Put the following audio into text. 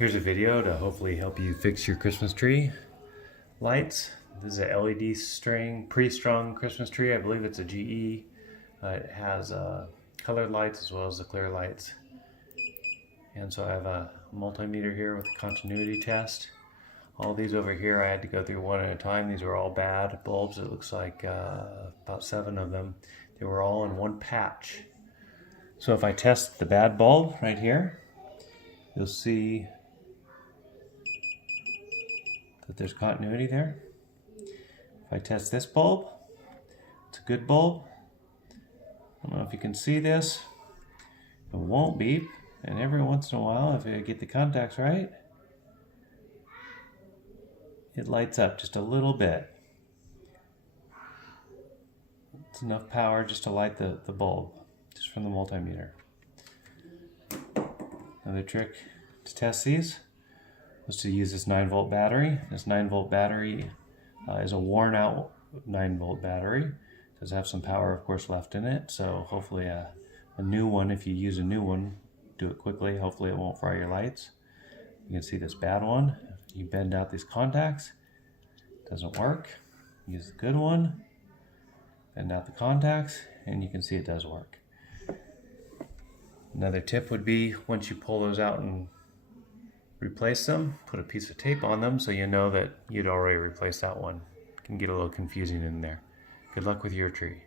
Here's a video to hopefully help you fix your Christmas tree lights. This is a LED string, pre-strung Christmas tree. I believe it's a GE. It has colored lights as well as the clear lights. And so I have a multimeter here with a continuity test. All these over here I had to go through one at a time. These were all bad bulbs. It looks like about 7 of them. They were all in one patch. So if I test the bad bulb right here, you'll see that there's continuity there. If I test this bulb, it's a good bulb. I don't know if you can see this. It won't beep, and every once in a while, if I get the contacts right, it lights up just a little bit. It's enough power just to light the bulb, just from the multimeter. Another trick to test these was to use this 9-volt battery. This 9-volt battery is a worn out 9-volt battery. It does have some power, of course, left in it. So hopefully a new one, if you use a new one, do it quickly. Hopefully it won't fry your lights. You can see this bad one. You bend out these contacts, it doesn't work. Use the good one, bend out the contacts, and you can see it does work. Another tip would be, once you pull those out and replace them, put a piece of tape on them so you know that you'd already replaced that one. It can get a little confusing in there. Good luck with your tree.